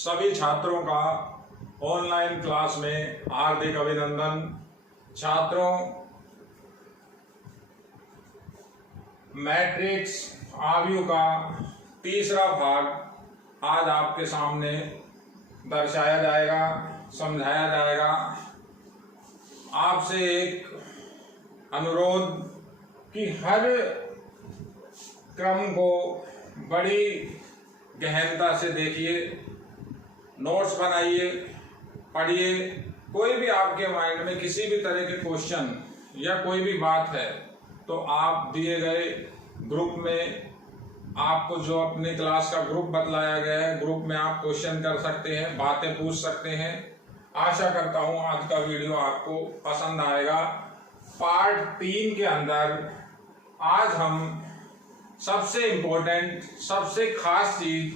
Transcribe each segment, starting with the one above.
सभी छात्रों का ऑनलाइन क्लास में हार्दिक अभिनंदन। छात्रों, मैट्रिक्स आव्यूह का तीसरा भाग आज आपके सामने दर्शाया जाएगा, समझाया जाएगा। आपसे एक अनुरोध कि हर क्रम को बड़ी गहनता से देखिए, नोट्स बनाइए, पढ़िए। कोई भी आपके माइंड में किसी भी तरह के क्वेश्चन या कोई भी बात है तो आप दिए गए ग्रुप में, आपको जो अपनी क्लास का ग्रुप बतलाया गया है, ग्रुप में आप क्वेश्चन कर सकते हैं, बातें पूछ सकते हैं। आशा करता हूं आज का वीडियो आपको पसंद आएगा। पार्ट 3 के अंदर आज हम सबसे इम्पोर्टेंट, सबसे खास चीज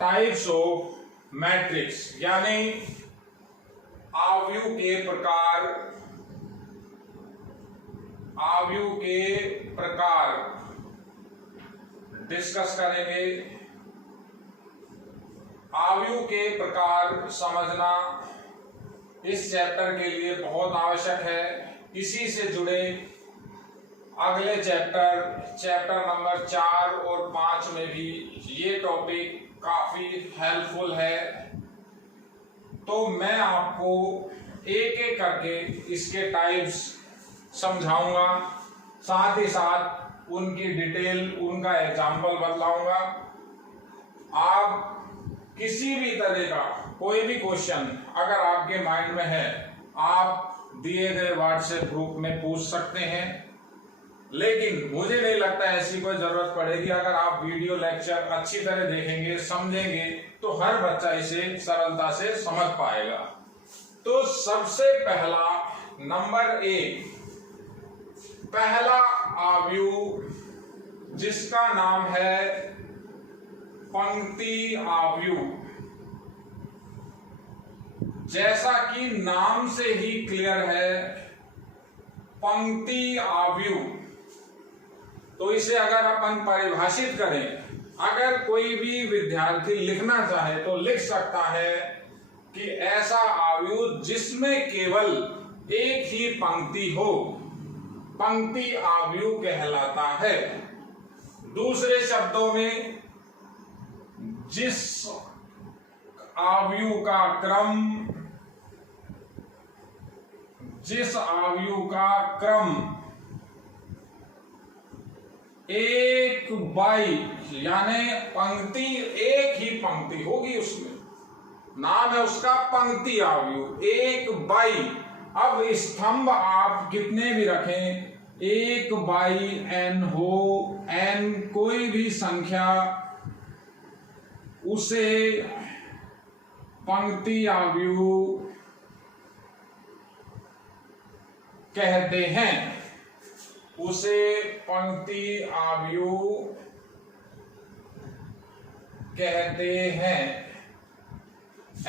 टाइप्स ऑफ मैट्रिक्स यानी आव्यूह के प्रकार, आव्यूह के प्रकार डिस्कस करेंगे। आव्यूह के प्रकार समझना इस चैप्टर के लिए बहुत आवश्यक है। इसी से जुड़े अगले चैप्टर नंबर 4 और 5 में भी ये टॉपिक काफी हेल्पफुल है। तो मैं आपको एक एक करके इसके टाइप्स समझाऊंगा, साथ ही साथ उनकी डिटेल, उनका एग्जाम्पल बतलाऊंगा। आप किसी भी तरह का कोई भी क्वेश्चन अगर आपके माइंड में है, आप दिए गए व्हाट्सएप ग्रुप में पूछ सकते हैं। लेकिन मुझे नहीं लगता ऐसी कोई जरूरत पड़ेगी। अगर आप वीडियो लेक्चर अच्छी तरह देखेंगे, समझेंगे, तो हर बच्चा इसे सरलता से समझ पाएगा। तो सबसे पहला नंबर 1, पहला आव्यूह जिसका नाम है पंक्ति आव्यूह। जैसा कि नाम से ही क्लियर है, पंक्ति आव्यूह। तो इसे अगर अपन परिभाषित करें, अगर कोई भी विद्यार्थी लिखना चाहे तो लिख सकता है कि ऐसा आव्यूह जिसमें केवल एक ही पंक्ति हो, पंक्ति आव्यूह कहलाता है। दूसरे शब्दों में, जिस आव्यूह का क्रम एक बाई, यानी पंक्ति एक ही पंक्ति होगी, उसमें नाम है उसका पंक्ति आव्यूह, एक बाई। अब स्तंभ आप कितने भी रखें, 1/n हो, n कोई भी संख्या, उसे पंक्ति आव्यूह कहते हैं। उसे पंक्ति आव्यूह कहते हैं।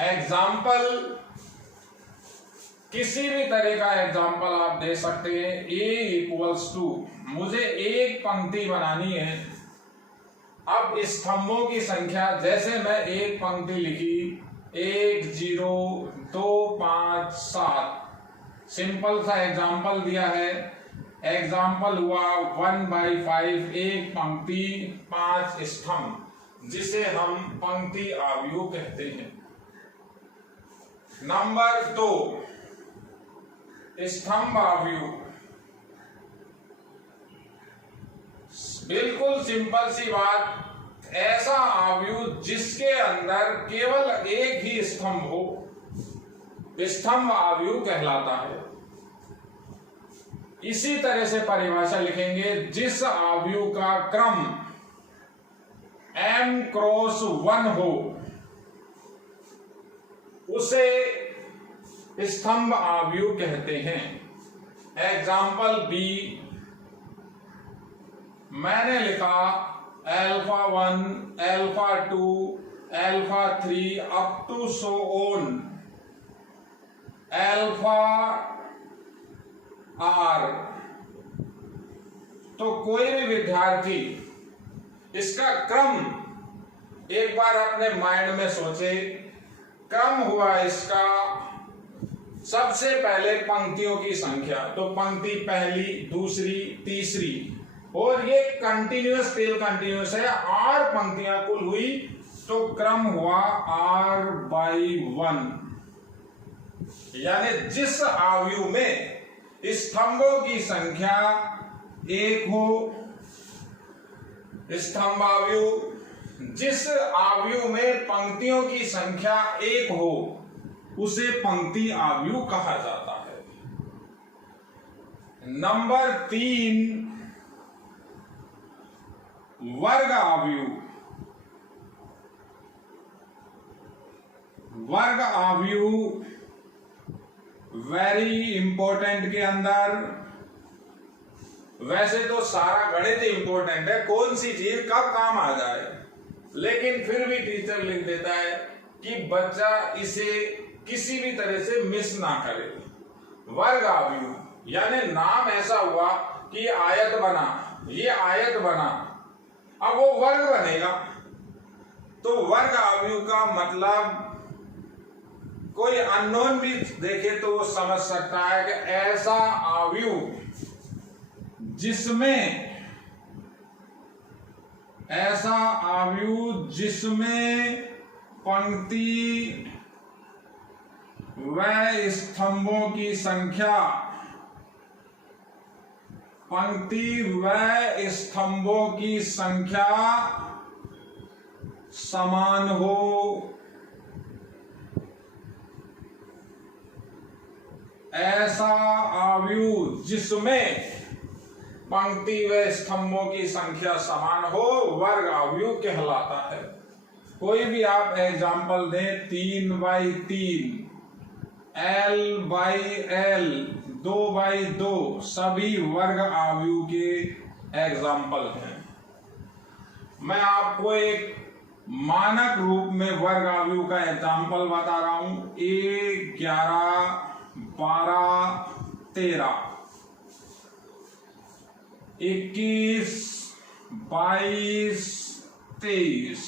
एग्जाम्पल, किसी भी तरह का एग्जाम्पल आप दे सकते हैं। A=, मुझे एक पंक्ति बनानी है। अब स्तंभों की संख्या, जैसे मैं एक पंक्ति लिखी 1 0 2 5 7, सिंपल सा एग्जाम्पल दिया है। एग्जाम्पल हुआ 1/5, एक पंक्ति 5 स्तंभ, जिसे हम पंक्ति आव्यूह कहते हैं। नंबर 2, स्तंभ आव्यूह। बिल्कुल सिंपल सी बात, ऐसा आव्यूह जिसके अंदर केवल एक ही स्तंभ हो, स्तंभ आव्यूह कहलाता है। इसी तरह से परिभाषा लिखेंगे, जिस आव्यूह का क्रम m×1 हो, उसे स्तंभ आव्यूह कहते हैं। एग्जाम्पल B, मैंने लिखा α1, α2, α3 up to so on α_r। तो कोई भी विद्यार्थी इसका क्रम एक बार अपने माइंड में सोचे, क्रम हुआ इसका सबसे पहले पंक्तियों की संख्या, तो पंक्ति पहली, दूसरी, तीसरी, और ये कंटिन्यूअस टेल कंटिन्यूअस है, 8 पंक्तियां कुल हुई, तो क्रम हुआ R/1। यानी जिस आयु में स्तंभों की संख्या 1 हो, स्तंभ आयु, जिस आयु में पंक्तियों की संख्या 1 हो, उसे पंक्ति आयु कहा जाता है। नंबर 3, वर्ग आयु। वर्ग आयु वेरी इंपॉर्टेंट के अंदर, वैसे तो सारा गणित इंपॉर्टेंट है, कौन सी चीज कब काम आ जाए, लेकिन फिर भी टीचर लिख देता है कि बच्चा इसे किसी भी तरह से मिस ना करे। वर्ग आयु यानी नाम ऐसा हुआ कि आयत बना, ये आयत बना, अब वो वर्ग बनेगा, तो वर्ग आयु का मतलब कोई अननोन भी देखे तो वो समझ सकता है कि ऐसा आयु जिसमें पंक्ति व स्तंभों की संख्या, पंक्ति व स्तंभों की संख्या समान हो, ऐसा आयु जिसमें पंक्ति व स्तंभों की संख्या समान हो, वर्ग आयु कहलाता है। कोई भी आप एग्जाम्पल दें, 3/3, L/L, 2/2, सभी वर्ग आयु के एग्जाम्पल हैं। मैं आपको एक मानक रूप में वर्ग आयु का एग्जाम्पल बता रहा हूं। 1, 11, 12, 13, 21, 22, 23,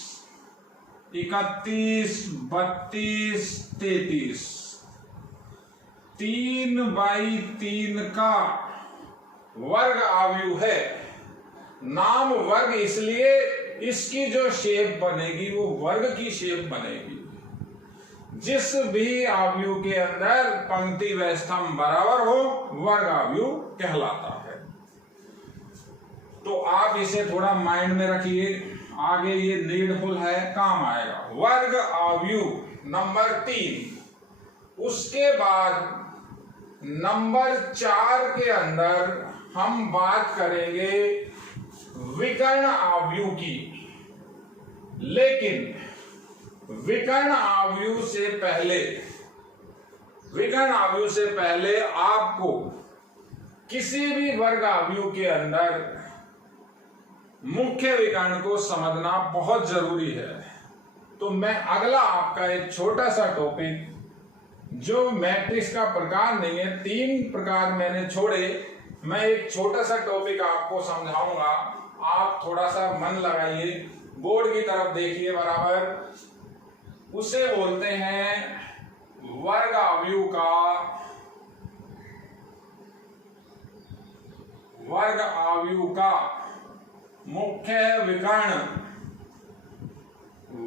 31, 32, 33। 3/3 का वर्ग आयु है। नाम वर्ग इसलिए, इसकी जो शेप बनेगी वो वर्ग की शेप बनेगी। जिस भी आयु के अंदर पंक्ति व स्तंभ बराबर हो, वर्ग आयु कहलाता है। तो आप इसे थोड़ा माइंड में रखिए, आगे ये नीडफुल है, काम आएगा। वर्ग आयु नंबर 3। उसके बाद नंबर 4 के अंदर हम बात करेंगे विकर्ण आयु की। लेकिन विकर्ण आयु से पहले आपको किसी भी वर्ग आयु के अंदर मुख्य विकर्ण को समझना बहुत जरूरी है। तो मैं अगला आपका एक छोटा सा टॉपिक, जो मैट्रिक्स का प्रकार नहीं है, 3 प्रकार मैंने छोड़े, मैं एक छोटा सा टॉपिक आपको समझाऊंगा। आप थोड़ा सा मन लगाइए, बोर्ड की तरफ देखिए बराबर। उसे बोलते हैं वर्ग आयु का मुख्य विकर्ण।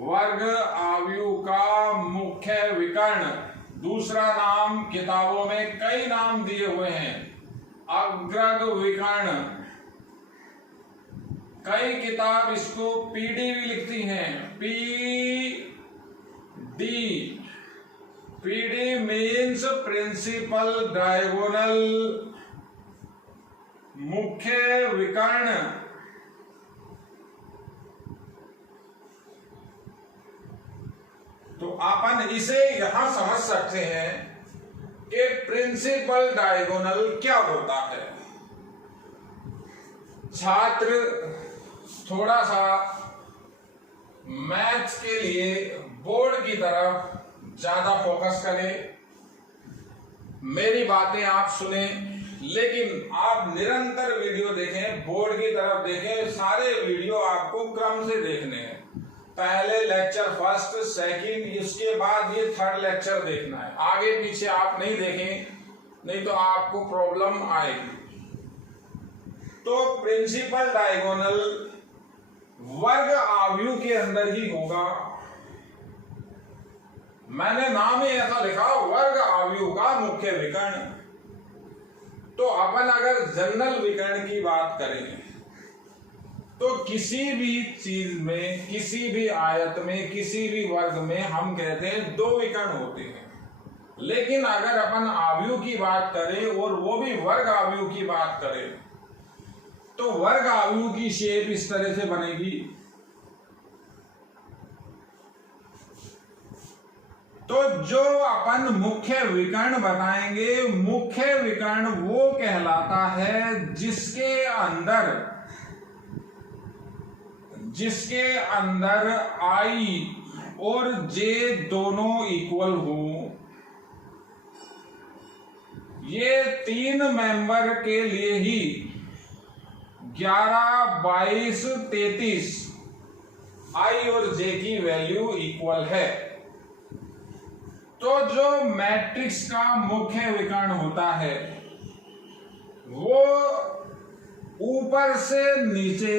वर्ग आयु का मुख्य विकर्ण, दूसरा नाम किताबों में कई नाम दिए हुए हैं, अग्रग विकर्ण। कई किताब इसको पीडी भी लिखती हैं, पीडी मीन्स प्रिंसिपल डायगोनल। मुख्य विकर्ण तो अपन इसे यहां समझ सकते हैं कि प्रिंसिपल डायगोनल क्या होता है। छात्र थोड़ा सा मैथ्स के लिए बोर्ड की तरफ ज्यादा फोकस करें, मेरी बातें आप सुने, लेकिन आप निरंतर वीडियो देखें, बोर्ड की तरफ देखें, सारे वीडियो आपको क्रम से देखने हैं। पहले लेक्चर फर्स्ट सेकंड, इसके बाद ये थर्ड लेक्चर देखना है। आगे पीछे आप नहीं देखें, नहीं तो आपको प्रॉब्लम आएगी। तो प्रिंसिपल डायगोनल वर्ग आव्यूह के अंदर ही होगा। मैंने नाम ही ऐसा लिखा, वर्ग आव्यूह का मुख्य विकर्ण। तो अपन अगर जनरल विकर्ण की बात करें तो किसी भी चीज में, किसी भी आयत में, किसी भी वर्ग में हम कहते हैं दो विकर्ण होते हैं। लेकिन अगर अपन आव्यूह की बात करें और वो भी वर्ग आव्यूह की बात करें तो वर्ग आव्यूह की शेप इस तरह से बनेगी। तो जो अपन मुख्य विकर्ण बताएंगे, मुख्य विकर्ण वो कहलाता है जिसके अंदर आई और जे दोनों इक्वल हो। ये 3 मेंबर के लिए ही 11, 22, 33 आई और जे की वैल्यू इक्वल है। तो जो मैट्रिक्स का मुख्य विकर्ण होता है वो ऊपर से नीचे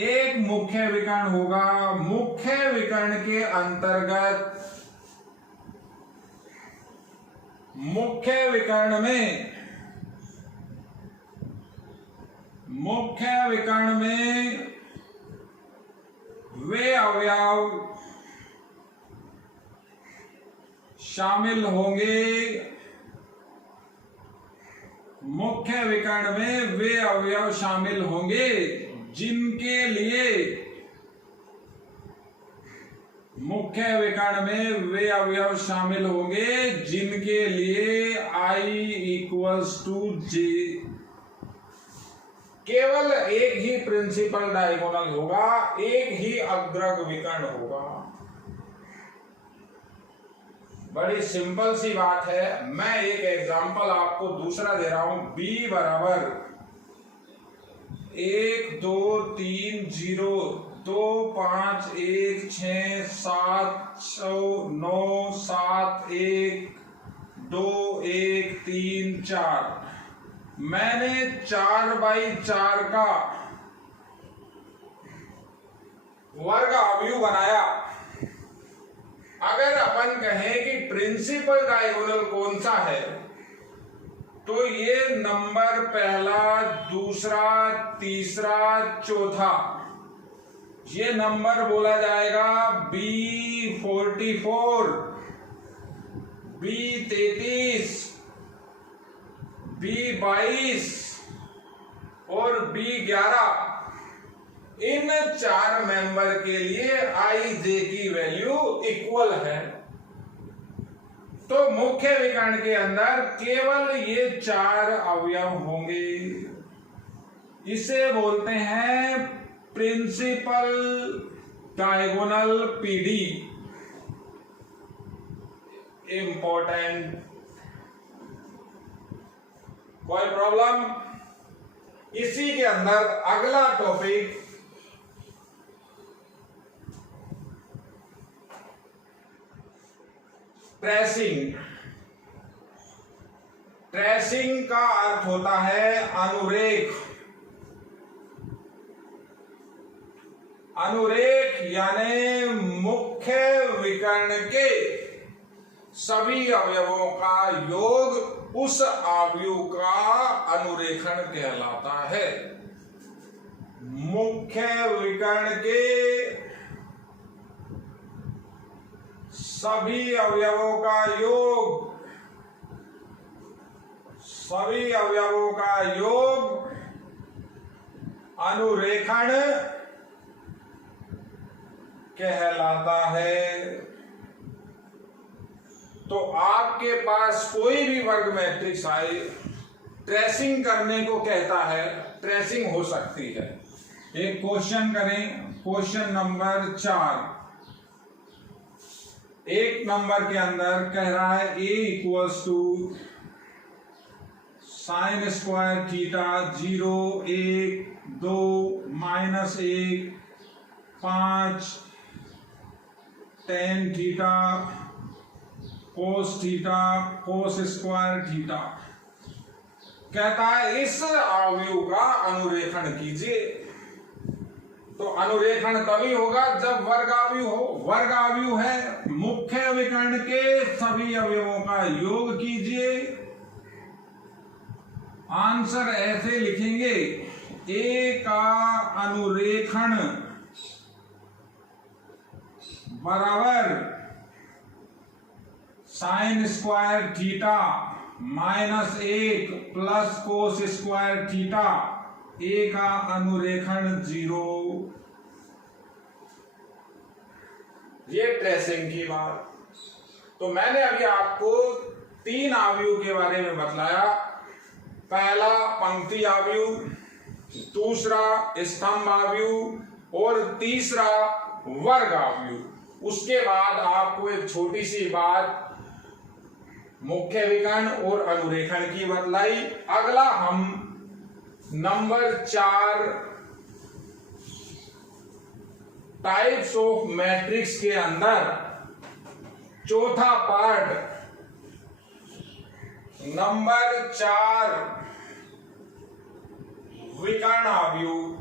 एक मुख्य विकर्ण होगा। मुख्य विकर्ण के अंतर्गत मुख्य विकर्ण में वे अवयव शामिल होंगे। मुख्य विकर्ण में वे अवयव शामिल होंगे जिनके लिए मुख्य विकर्ण में वे अवयव शामिल होंगे जिनके लिए आई इक्वल्स टू जे। केवल एक ही प्रिंसिपल डायगोनल होगा, एक ही अग्रग विकर्ण होगा। बड़ी सिंपल सी बात है। मैं एक एग्जांपल आपको दूसरा दे रहा हूं। b बराबर 1 2 3 0 2 5 1 6 7 9 7 1 2 1 3 4। मैंने 4x4 का वर्ग आव्यूह बनाया। अगर अपन कहें कि प्रिंसिपल डायगोनल कौन सा है तो ये नंबर पहला, दूसरा, तीसरा, चौथा, ये नंबर बोला जाएगा B44, B33, B22 और B11। इन 4 मेंबर के लिए आई जे की वैल्यू इक्वल है। तो मुख्य विकर्ण के अंदर केवल ये 4 अवयव होंगे। इसे बोलते हैं प्रिंसिपल डायगोनल पीडी। इंपॉर्टेंट। कोई प्रॉब्लम? इसी के अंदर अगला टॉपिक ट्रेसिंग। ट्रेसिंग का अर्थ होता है अनुरेख। अनुरेख यानी मुख्य विकर्ण के सभी अवयवों का योग उस आव्यूह का अनुरेखण कहलाता है। मुख्य विकर्ण के सभी अवयवों का योग अनुरेखण कहलाता है। तो आपके पास कोई भी वर्ग मैट्रिक्स आए, ट्रेसिंग करने को कहता है, ट्रेसिंग हो सकती है। एक क्वेश्चन करें, क्वेश्चन नंबर 4। एक नंबर के अंदर कह रहा है a equals to sine square theta 0 1 2 -1 5 tan theta cos theta cos square theta. कहता है इस अवयव का अनुरेखण कीजिए। तो अनुरेखण तभी होगा जब वर्ग अवयव हो। वर्ग अवयव है मुख्य विकर्ण के सभी अवयवों का योग कीजिए। आंसर ऐसे लिखेंगे, ए का अनुरेखण बराबर sine square theta -1 plus cos square theta. A का अनुरेखण 0। ये ट्रेसिंग की बात। तो मैंने अभी आपको 3 अवयव के बारे में बतलाया। पहला पंक्ति अवयव, दूसरा स्तंभ अवयव और तीसरा वर्ग अवयव। उसके बाद आपको एक छोटी सी बात मुख्य विकर्ण और अनुरेखण की बतलाई। अगला हम नंबर 4 टाइप्स ऑफ मैट्रिक्स के अंदर चौथा पार्ट नंबर 4 विकर्ण अवयव।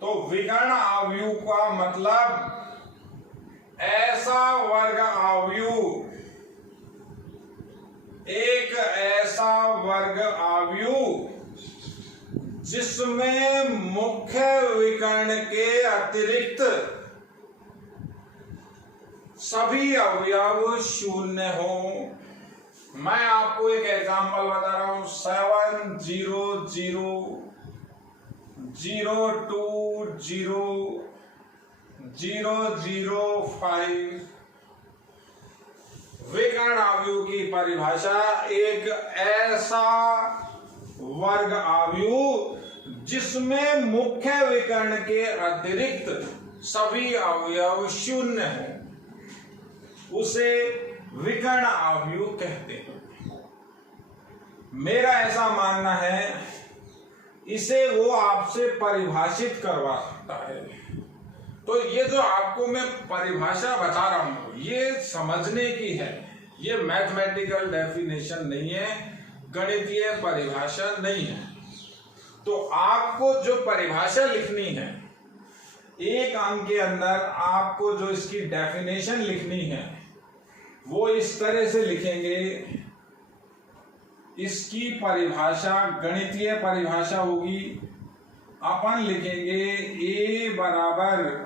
तो विकर्ण अवयव का मतलब ऐसा वर्ग अवयव, एक ऐसा वर्ग अवयव जिसमें मुख्य विकर्ण के अतिरिक्त सभी अवयव शून्य हो। मैं आपको एक एग्जांपल बता रहा हूं। 7 0 0 0 2 0 0 0 5। विकर्ण अवयव की परिभाषा एक ऐसा वर्ग अवयव जिसमें मुख्य विकर्ण के अतिरिक्त सभी अवयव शून्य हो, उसे विकर्ण अवयव कहते हैं। मेरा ऐसा मानना है इसे वो आपसे परिभाषित करवा सकता है। तो ये जो आपको मैं परिभाषा बता रहा हूं ये समझने की है, ये मैथमेटिकल डेफिनेशन नहीं है, गणितीय परिभाषा नहीं है। तो आपको जो परिभाषा लिखनी है, एक अंक के अंदर आपको जो इसकी डेफिनेशन लिखनी है वो इस तरह से लिखेंगे। इसकी परिभाषा गणितीय परिभाषा होगी। अपन लिखेंगे ए बराबर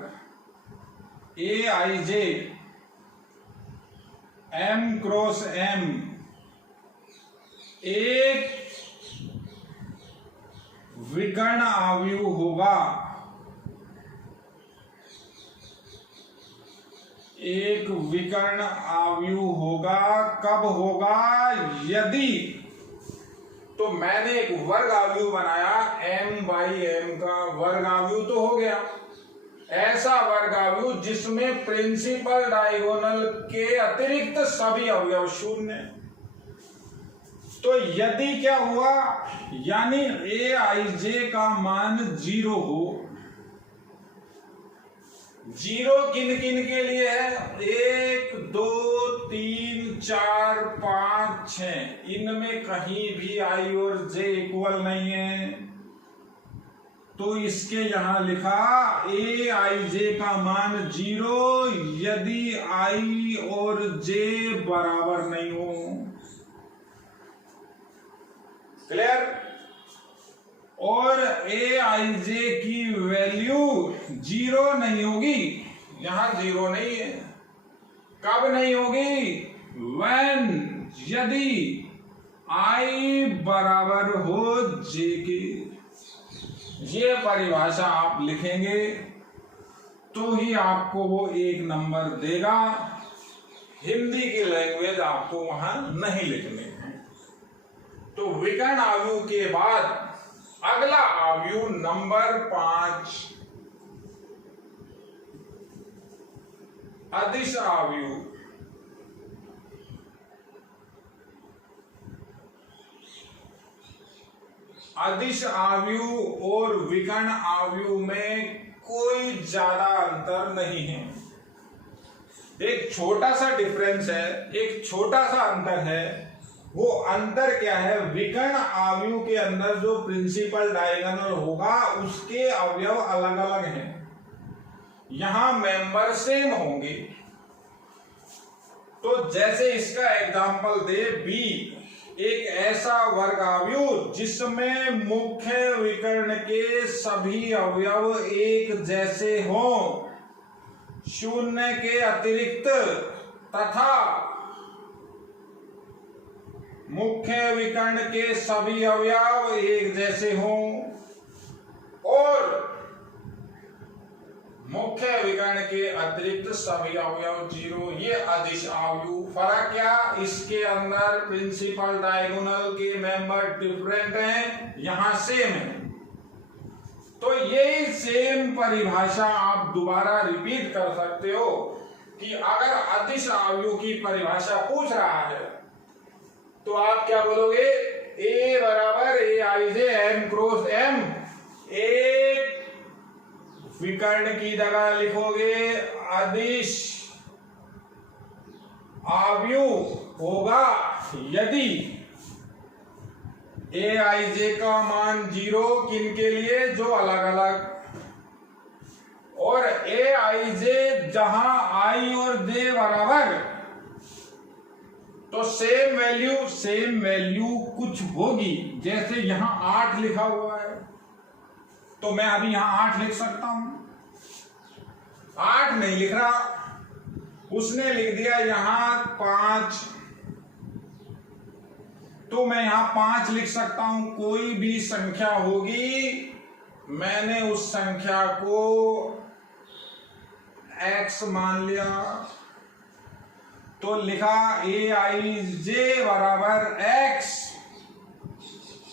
ए आई जे m क्रॉस m एक विकर्ण अवयव होगा। एक विकर्ण अवयव होगा कब होगा? यदि, तो मैंने एक वर्ग अवयव बनाया m/m का वर्ग अवयव तो हो गया। ऐसा वर्ग अवयव जिसमें प्रिंसिपल डायगोनल के अतिरिक्त सभी अवयव शून्य। तो यदि क्या हुआ, यानी ए आई जे का मान 0 हो। 0 किन किन के लिए है? 1 2 3 4 5 6। इनमें कहीं भी आई और जे इक्वल नहीं है। तो इसके यहां लिखा ए आई जे का मान 0 यदि आई और जे बराबर नहीं हो। क्लियर? और ए आई जे की वैल्यू 0 नहीं होगी। यहां 0 नहीं है। कब नहीं होगी? when, यदि आई बराबर हो जे के। ये परिभाषा आप लिखेंगे तो ही आपको वो 1 नंबर देगा। हिंदी की लैंग्वेज आपको वहां नहीं लिखने हैं। तो विकर्ण अवयव के बाद अगला अवयव नंबर 5 अदिश अवयव। अदिश आव्यूह और विकर्ण आव्यूह में कोई ज्यादा अंतर नहीं है। एक छोटा सा डिफरेंस है, एक छोटा सा अंतर है। वो अंतर क्या है? विकर्ण आव्यूह के अंदर जो प्रिंसिपल डायगोनल होगा उसके अवयव अलग अलग हैं, यहां मेंबर सेम होंगे। तो जैसे इसका एग्जांपल दे, बी एक ऐसा वर्ग आव्यूह जिसमें मुख्य विकर्ण के सभी अवयव एक जैसे हों, शून्य के अतिरिक्त, तथा मुख्य विकर्ण के सभी अवयव एक जैसे हों और मुख्य विकर्ण के अतिरिक्त सभी अवयव 0, ये अदिश आव्यूह। फर्क क्या? इसके अंदर प्रिंसिपल डायगोनल के मेंबर डिफरेंट हैं, यहां सेम है। तो यही सेम परिभाषा आप दोबारा रिपीट कर सकते हो कि अगर अदिश आव्यूह की परिभाषा पूछ रहा है तो आप क्या बोलोगे? ए बराबर ए आई जे एम क्रॉस एम। एक विकर्ण की जगह लिखोगे अदिश आव्यूह होगा यदि ए आई जे का मान 0, किन के लिए? जो अलग अलग, और ए आई जे जहां आई और जे बराबर, तो सेम वैल्यू कुछ होगी। जैसे यहां 8 लिखा हुआ है तो मैं अभी यहां 8 लिख सकता हूं। 8 नहीं लिख रहा, उसने लिख दिया यहां 5, तो मैं यहां 5 लिख सकता हूं। कोई भी संख्या होगी, मैंने उस संख्या को x मान लिया, तो लिखा ए आई जे बराबर x,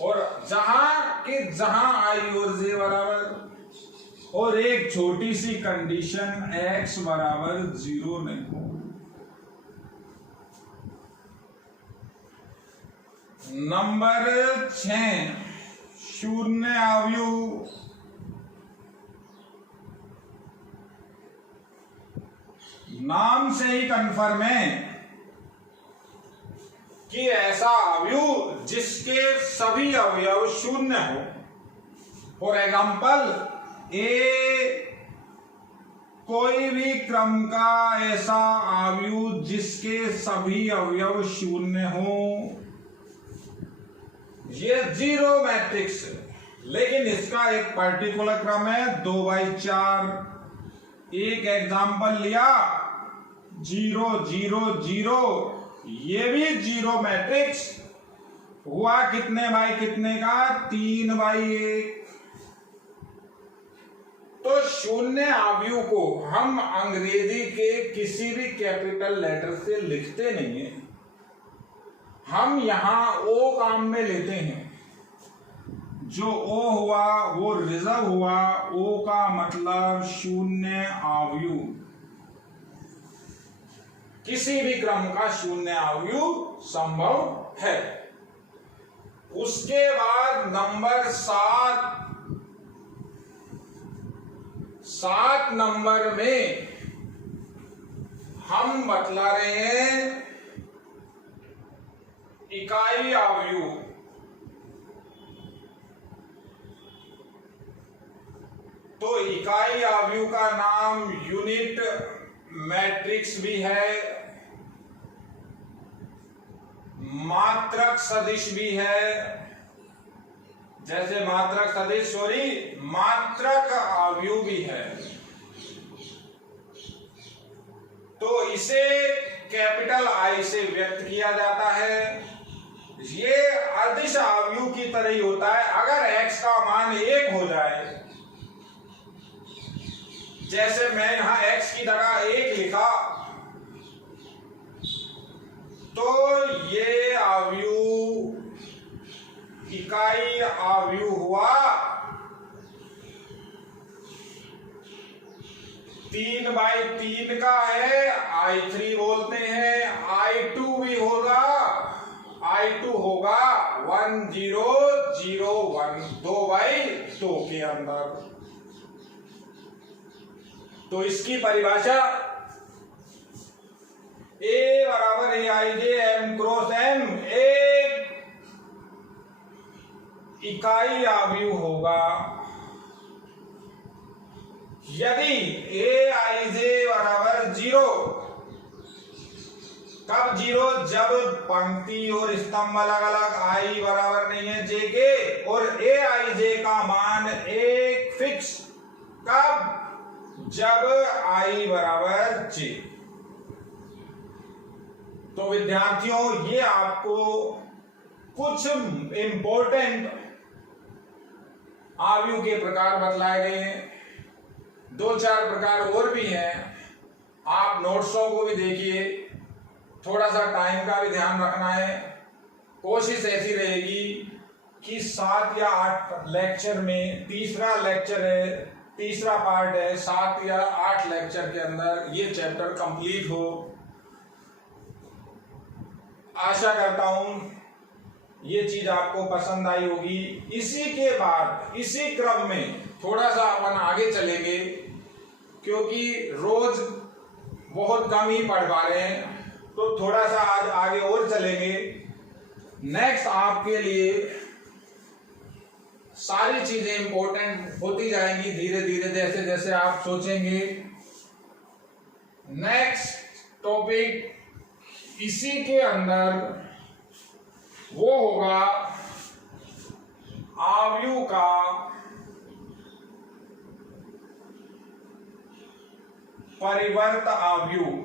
और जहां आई और जे बराबर, और एक छोटी सी कंडीशन x बराबर 0 नहीं हो। नंबर 6, शून्य आव्यूह। नाम से ही कन्फर्म है कि ऐसा आव्यूह जिसके सभी अवयव शून्य हो। फॉर एग्जाम्पल, कोई भी क्रम का ऐसा आव्यूह जिसके सभी अवयव शून्य हो, ये 0 मैट्रिक्स है। लेकिन इसका एक पर्टिकुलर क्रम है 2/4। एक एग्जाम्पल लिया 0 0 0, ये भी 0 मैट्रिक्स हुआ। कितने बाई कितने का? 3/1। तो शून्य आव्यूह को हम अंग्रेजी के किसी भी कैपिटल लेटर से लिखते नहीं है, हम यहां ओ काम में लेते हैं। जो ओ हुआ वो रिजर्व हुआ। ओ का मतलब शून्य आव्यूह, किसी भी क्रम का शून्य आव्यूह संभव है। उसके बाद नंबर 7 नंबर में हम बतला रहे हैं इकाई आव्यूह। तो इकाई आव्यूह का नाम यूनिट मैट्रिक्स भी है, मात्रक सदिश भी है। जैसे मात्रक आव्यूह भी है। तो इसे कैपिटल आई से व्यक्त किया जाता है। ये अदिश आव्यूह की तरह ही होता है। अगर x का मान 1 हो जाए, जैसे मैं यहां x की जगह 1 लिखा, तो ये आव्यूह इकाई आव्यूह हुआ। 3/3 का है, I3 बोलते हैं। I2 भी होगा, I2 होगा 1001, 2/2 के अंदर। तो इसकी परिभाषा A बराबर AIJ M क्रॉस M एक इकाई आव्यूह होगा। यदि AIJ बराबर 0, कब 0? जब पंक्ति और स्तंभ अलग अलग, I बराबर नहीं है J के, और AIJ का मान एक फिक्स, कब? जब I बराबर J। तो विद्यार्थियों, ये आपको कुछ इंपॉर्टेंट आव्यूह के प्रकार बतलाए गए हैं। 2-4 प्रकार और भी हैं, आप नोट्सों को भी देखिए। थोड़ा सा टाइम का भी ध्यान रखना है। कोशिश ऐसी रहेगी कि 7 या 8 लेक्चर में, तीसरा लेक्चर है, तीसरा पार्ट है, 7 या 8 लेक्चर के अंदर ये चैप्टर कंप्लीट हो। आशा करता हूं ये चीज आपको पसंद आई होगी। इसी के बाद, इसी क्रम में थोड़ा सा अपन आगे चलेंगे, क्योंकि रोज बहुत कम ही पढ़ पा रहे हैं, तो थोड़ा सा आज आगे और चलेंगे। नेक्स्ट आपके लिए सारी चीजें इंपॉर्टेंट होती जाएंगी धीरे धीरे, जैसे जैसे आप सोचेंगे। नेक्स्ट टॉपिक इसी के अंदर वो होगा आव्यूह का परिवर्त आव्यूह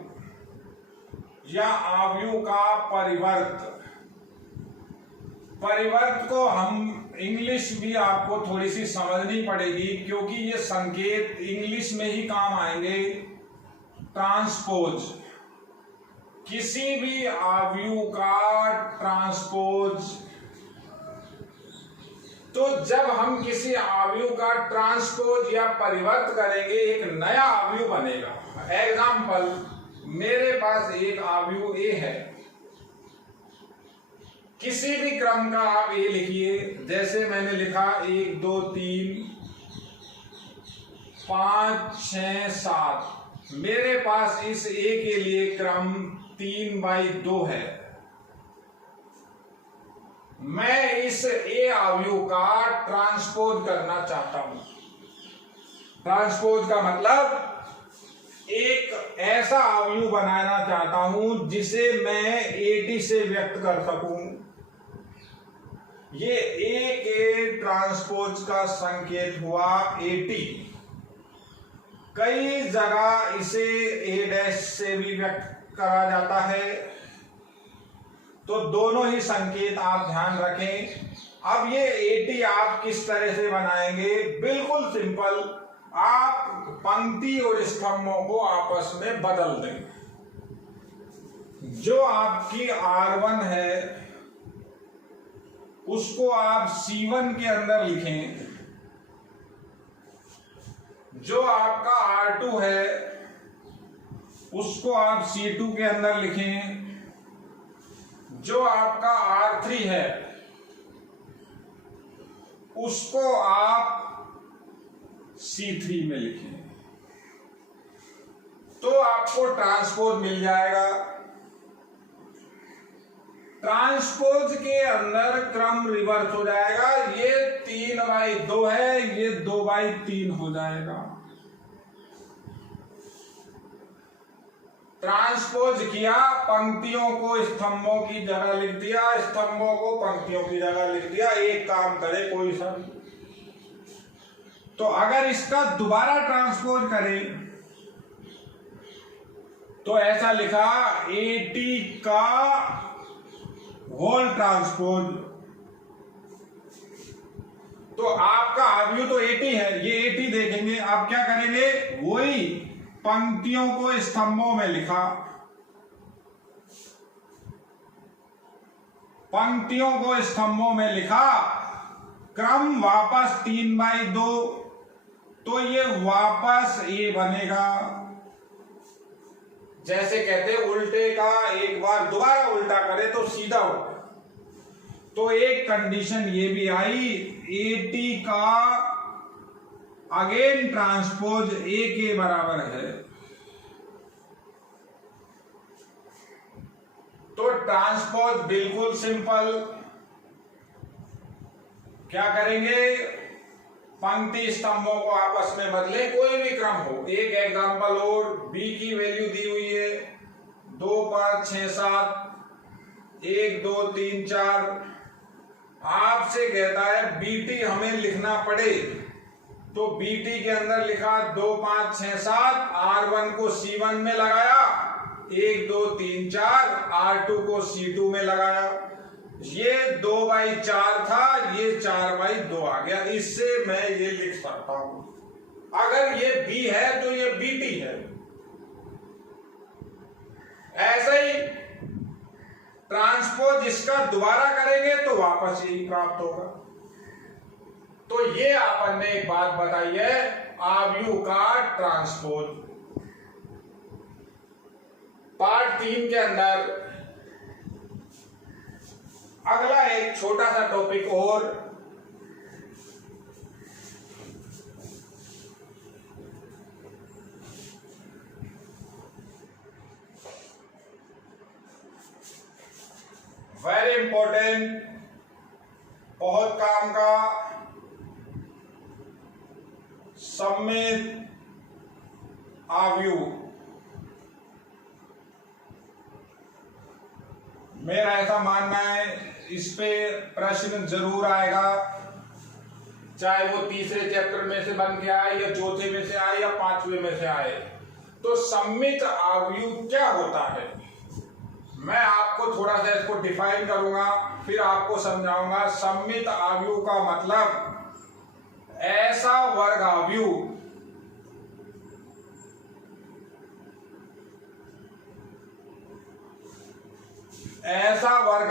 या आव्यूह का परिवर्त। परिवर्त को हम इंग्लिश भी आपको थोड़ी सी समझनी पड़ेगी, क्योंकि ये संकेत इंग्लिश में ही काम आएंगे। ट्रांसपोज, किसी भी आव्यूह का ट्रांसपोज। तो जब हम किसी आव्यूह का ट्रांसपोज या परिवर्त करेंगे, एक नया आव्यूह बनेगा। एग्जाम्पल, मेरे पास एक आव्यूह A है, किसी भी क्रम का आप A लिखिए, जैसे मैंने लिखा 1 2 3 5 6 7। मेरे पास इस A के लिए क्रम 3/2 है। मैं इस A आव्यूह का ट्रांसपोज करना चाहता हूं। ट्रांसपोज का मतलब एक ऐसा आव्यूह बनाना चाहता हूं जिसे मैं AT से व्यक्त कर सकूं। ये A के ट्रांसपोज का संकेत हुआ AT। कई जगह इसे A' से भी व्यक्त करा जाता है, तो दोनों ही संकेत आप ध्यान रखें। अब ये AT आप किस तरह से बनाएंगे? बिल्कुल सिंपल, आप पंक्ति और स्तंभों को आपस में बदल दें। जो आपकी R1 है उसको आप C1 के अंदर लिखें, जो आपका R2 है उसको आप C2 के अंदर लिखें, जो आपका R3 है उसको आप C3 में लिखें, तो आपको ट्रांसपोज मिल जाएगा। ट्रांसपोज के अंदर क्रम रिवर्स हो जाएगा। ये 3/2 है, ये 2/3 हो जाएगा। ट्रांसपोज किया, पंक्तियों को स्तंभों की जगह लिख दिया, स्तंभों को पंक्तियों की जगह लिख दिया। एक काम करे कोई सा। तो अगर इसका दोबारा ट्रांसपोज करें तो ऐसा लिखा AT का होल ट्रांसपोज। तो आपका आव्यूह तो AT है, ये AT देखेंगे। आप क्या करेंगे? वही पंक्तियों को स्तंभों में लिखा, पंक्तियों को स्तंभों में लिखा, क्रम वापस 3/2, तो ये वापस A बनेगा। जैसे कहते हैं उल्टे का एक बार दोबारा उल्टा करे तो सीधा होगा। तो एक कंडीशन ये भी आई, AT का अगेन ट्रांसपोज A के बराबर है। तो ट्रांसपोज बिल्कुल सिंपल, क्या करेंगे, पंक्ति स्तंभों को आपस में बदले, कोई भी क्रम हो। एक एग्जांपल और, B की वैल्यू दी हुई है 2 5 6 7 1 2 3 4। आपसे कहता है BT हमें लिखना पड़े, तो BT के अंदर लिखा 2 5 6 7, R1 को C1 में लगाया, 1 2 3 4, R2 को C2 में लगाया। ये 2/4 था, ये 4/2 आ गया। इससे मैं ये लिख सकता हूं, अगर ये B है तो ये BT है। ऐसा ही ट्रांसपोज इसका दोबारा करेंगे तो वापस यही प्राप्त होगा। तो ये आपन ने एक बात बताई है, आव्यूह का ट्रांसपोज। पार्ट 3 के अंदर अगला एक छोटा सा टॉपिक और, वेरी इंपॉर्टेंट, बहुत काम का, सममित आव्यूह। मेरा ऐसा मानना है इस पे प्रश्न जरूर आएगा, चाहे वो तीसरे चैप्टर में से बन के आए या चौथे में से आए या 5वें में से आए। तो सममित आव्यूह क्या होता है, मैं आपको थोड़ा सा इसको डिफाइन करूंगा, फिर आपको समझाऊंगा। सममित आव्यूह का मतलब ऐसा वर्ग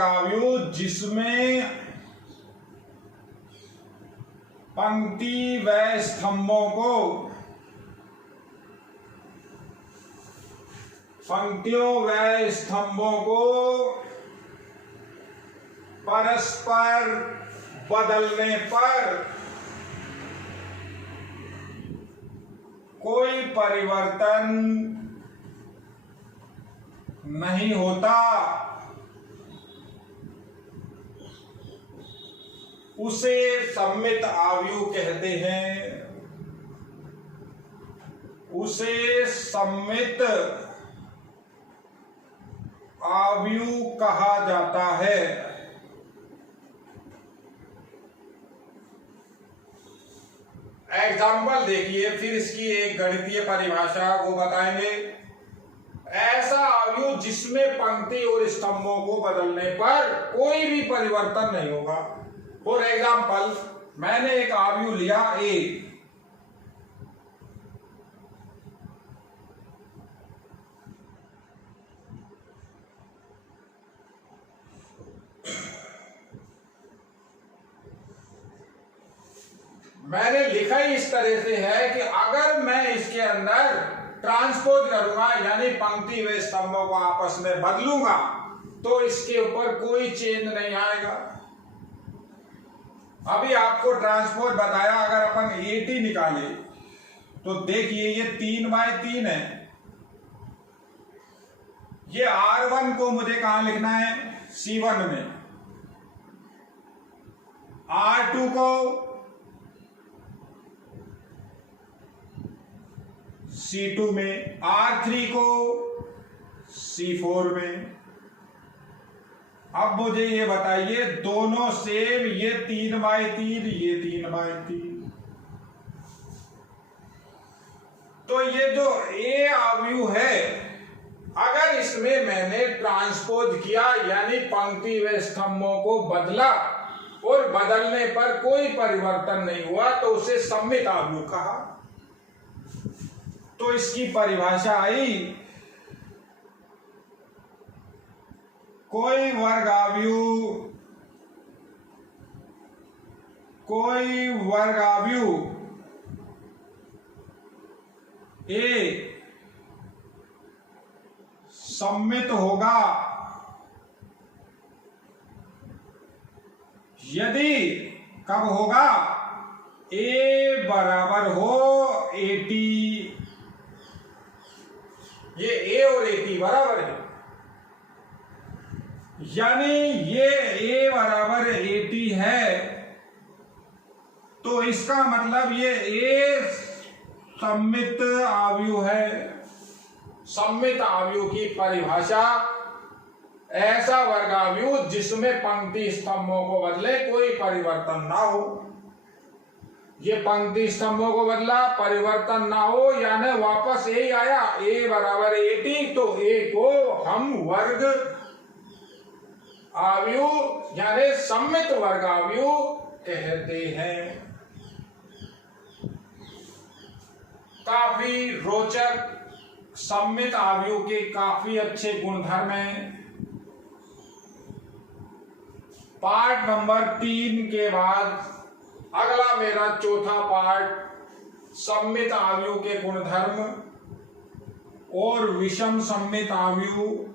आव्यूह जिसमें पंक्ति व स्तंभों को, पंक्तियों व स्तंभों को परस्पर बदलने पर कोई परिवर्तन नहीं होता, उसे सममित आव्यूह कहते हैं। उसे सममित आव्यूह कहा जाता है। एग्जाम्पल देखिए, फिर इसकी एक गणितीय परिभाषा वो बताएंगे। ऐसा आव्यूह जिसमें पंक्ति और स्तंभों को बदलने पर कोई भी परिवर्तन नहीं होगा। फॉर एग्जाम्पल, मैंने एक आव्यूह लिया A, मैंने लिखा ही इस तरह से है कि अगर मैं इसके अंदर ट्रांसपोज करूंगा, यानी पंक्ति व स्तंभों को आपस में बदलूंगा, तो इसके ऊपर कोई चेंज नहीं आएगा। अभी आपको ट्रांसपोज बताया, अगर अपन AT निकाले तो देखिए ये 3/3 है। ये R1 को मुझे कहां लिखना है, C1 में, R2 को C2 में, R3 को C4 में। अब मुझे ये बताइए, दोनों सेम, ये 3/3, ये 3/3। तो ये जो A आव्यूह है, अगर इसमें मैंने ट्रांसपोज किया, यानी पंक्ति व स्तंभों को बदला और बदलने पर कोई परिवर्तन नहीं हुआ, तो उसे सममित आव्यूह कहा। तो इसकी परिभाषा आई, कोई वर्ग आव्यूह A सममित होगा यदि कब होगा, A बराबर हो 80, ये A और 80 बराबर है, यानी ये A बराबर 80 है, तो इसका मतलब ये A सममित आव्यूह है। सममित आव्यूह की परिभाषा ऐसा वर्गाव्यूह जिसमें पंक्ति स्तंभों को बदले कोई परिवर्तन ना हो। ये पंक्ति स्तंभों को बदला, परिवर्तन ना हो, यानी वापस यही आया A बराबर 80, तो A को हम वर्ग आव्यूह यानी सममित वर्गाव्यूह कहते हैं। काफी रोचक सममित आव्यूह के काफी अच्छे गुणधर्म हैं। पार्ट नंबर 3 के बाद अगला मेरा चौथा पार्ट सममित आव्यूह के गुणधर्म और विषम सममित आव्यूह।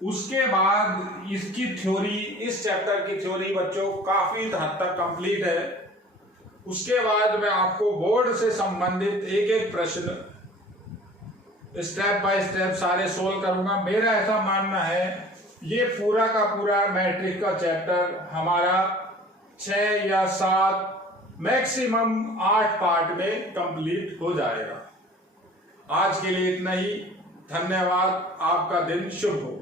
उसके बाद इसकी थ्योरी, इस चैप्टर की थ्योरी बच्चों काफी हद तक कंप्लीट है। उसके बाद मैं आपको बोर्ड से संबंधित एक एक प्रश्न स्टेप बाय स्टेप सारे सोल्व करूंगा। मेरा ऐसा मानना है ये पूरा का पूरा मैट्रिक का चैप्टर हमारा 6 या 7 मैक्सिमम 8 पार्ट में कंप्लीट हो जाएगा। आज के लिए इतना ही। धन्यवाद। आपका दिन शुभ हो।